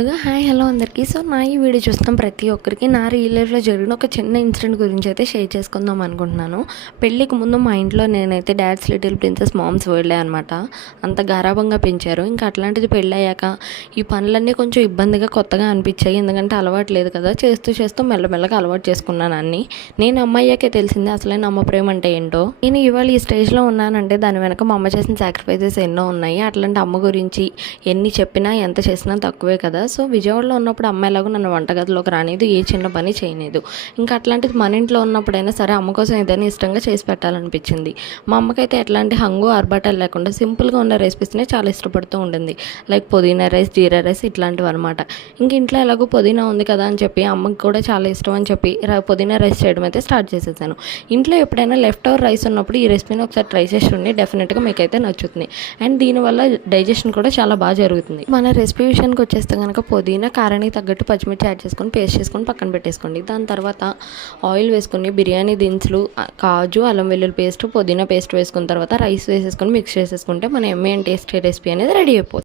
Hi hello అందరికీ. So నా ఈ వీడియో చూస్తున్నాం ప్రతి ఒక్కరికి నా రియల్ లైఫ్లో జరిగిన ఒక చిన్న ఇన్సిడెంట్ గురించి అయితే షేర్ చేసుకుందాం అనుకుంటున్నాను. పెళ్ళికి ముందు మా ఇంట్లో నేనైతే డాడ్స్ లిటిల్ ప్రిన్సెస్ మామ్స్ వరల్డే అనమాట. అంత గారాబంగా పెంచారు. ఇంకా అట్లాంటిది పెళ్ళి అయ్యాక ఈ పనులన్నీ కొంచెం ఇబ్బందిగా కొత్తగా అనిపించాయి. ఎందుకంటే అలవాటు లేదు కదా, చేస్తూ చేస్తూ మెల్లమెల్లగా అలవాటు చేసుకున్నాను అన్నీ. నేను అమ్మాయ్యాకే తెలిసింది అసలైన అమ్మ ప్రేమ అంటే ఏంటో. నేను ఇవాళ ఈ స్టేజ్లో ఉన్నానంటే దాని వెనక మా అమ్మ చేసిన సాక్రిఫైజెస్ ఎన్నో ఉన్నాయి. అట్లాంటి అమ్మ గురించి ఎన్ని చెప్పినా ఎంత చేసినా తక్కువే కదా. సో విజయవాడలో ఉన్నప్పుడు అమ్మాయిలాగా నన్ను వంటగదిలోకి రానిది, ఏ చిన్న పని చేయలేదు. ఇంకా అట్లాంటిది మన ఇంట్లో ఉన్నప్పుడైనా సరే అమ్మ కోసం ఏదైనా ఇష్టంగా చేసి పెట్టాలనిపించింది. మా అమ్మకైతే ఎట్లాంటి హంగు ఆర్భాటాలు లేకుండా సింపుల్గా ఉన్న రెసిపీస్నే చాలా ఇష్టపడుతూ ఉంటుంది. లైక్ పుదీనా రైస్, జీరా రైస్ ఇట్లాంటివి అనమాట. ఇంక ఇంట్లో ఎలాగో పుదీనా ఉంది కదా అని చెప్పి అమ్మకి కూడా చాలా ఇష్టం అని చెప్పి పుదీనా రైస్ చేయడం అయితే స్టార్ట్ చేసేసాను. ఇంట్లో ఎప్పుడైనా లెఫ్ట్ ఓవర్ రైస్ ఉన్నప్పుడు ఈ రెసిపీని ఒకసారి ట్రై చేసి ఉండి డెఫినెట్గా మీకైతే నచ్చుతుంది. అండ్ దీనివల్ల డైజెషన్ కూడా చాలా బాగా జరుగుతుంది. మన రెసిపీ విషయానికి వచ్చేస్తే కనుక పుదీనా కారానికి తగ్గట్టు పచ్చిమిర్చి యాడ్ చేసుకొని పేస్ట్ చేసుకొని పక్కన పెట్టేసుకోండి. దాని తర్వాత ఆయిల్ వేసుకొని బిర్యానీ దినుసులు, కాజు, అల్లం వెల్లుల్లి పేస్ట్, పుదీనా పేస్ట్ వేసుకున్న తర్వాత రైస్ వేసేసుకొని మిక్స్ చేసేసుకుంటే మన ఎమ్మీ అండ్ టేస్టీ రెసిపీ అనేది రెడీ అయిపోతుంది.